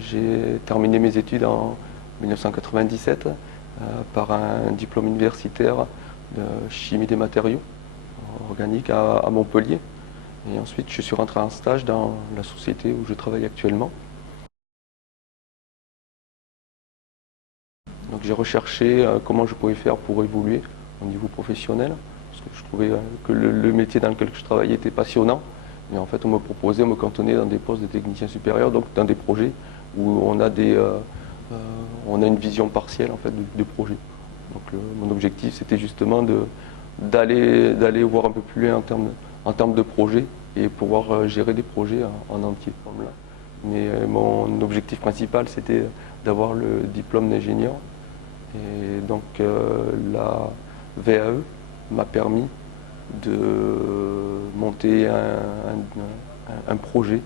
J'ai terminé mes études en 1997 par un diplôme universitaire de chimie des matériaux organiques à Montpellier. Et ensuite, je suis rentré en stage dans la société où je travaille actuellement. Donc j'ai recherché comment je pouvais faire pour évoluer au niveau professionnel, parce que je trouvais que le métier dans lequel je travaillais était passionnant. Mais en fait, on me proposait, on me cantonnait dans des postes de technicien supérieur, donc dans des projets où on a une vision partielle en fait de projet. Donc mon objectif, c'était justement d'aller voir un peu plus loin en termes de projet et pouvoir gérer des projets en entier. Comme là. Mais mon objectif principal, c'était d'avoir le diplôme d'ingénieur. Et donc la VAE m'a permis de monter un projet.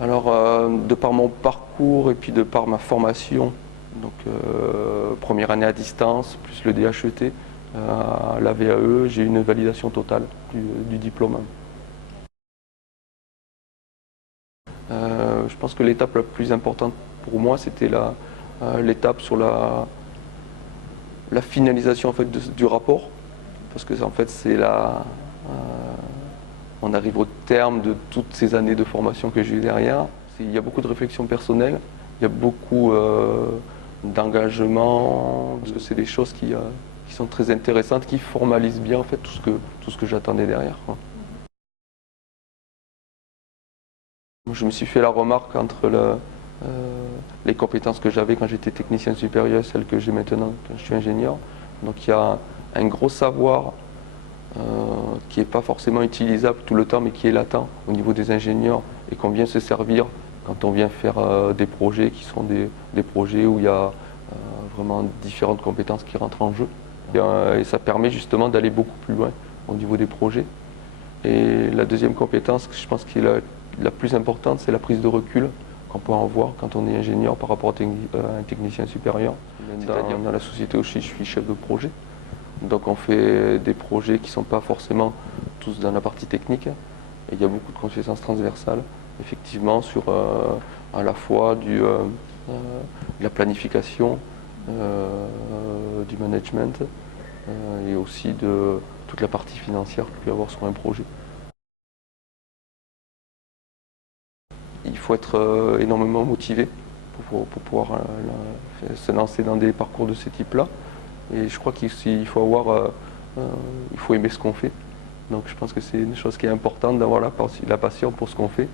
Alors, de par mon parcours et puis de par ma formation, donc première année à distance, plus le DHET, à la VAE, j'ai eu une validation totale du diplôme. Je pense que l'étape la plus importante pour moi, c'était l'étape sur la finalisation en fait, du rapport. Parce que en fait, on arrive au terme de toutes ces années de formation que j'ai eu derrière. Il y a beaucoup de réflexion personnelle, il y a beaucoup d'engagement, parce que c'est des choses qui sont très intéressantes, qui formalisent bien en fait tout ce que j'attendais derrière. Quoi. Je me suis fait la remarque entre les compétences que j'avais quand j'étais technicien supérieur et celles que j'ai maintenant quand je suis ingénieur. Donc il y a un gros savoir qui n'est pas forcément utilisable tout le temps, mais qui est latent au niveau des ingénieurs et qu'on vient se servir quand on vient faire des projets qui sont des projets où il y a vraiment différentes compétences qui rentrent en jeu. Et ça permet justement d'aller beaucoup plus loin au niveau des projets. Et la deuxième compétence, je pense qui est la plus importante, c'est la prise de recul qu'on peut avoir quand on est ingénieur par rapport à un technicien supérieur. Dans la société où je suis chef de projet. Donc on fait des projets qui ne sont pas forcément tous dans la partie technique. Et il y a beaucoup de connaissances transversales, effectivement, sur à la fois de la planification, du management et aussi de toute la partie financière qu'il peut y avoir sur un projet. Il faut être énormément motivé pour pouvoir se lancer dans des parcours de ce type-là. Et je crois qu'il faut il faut aimer ce qu'on fait. Donc je pense que c'est une chose qui est importante d'avoir la passion pour ce qu'on fait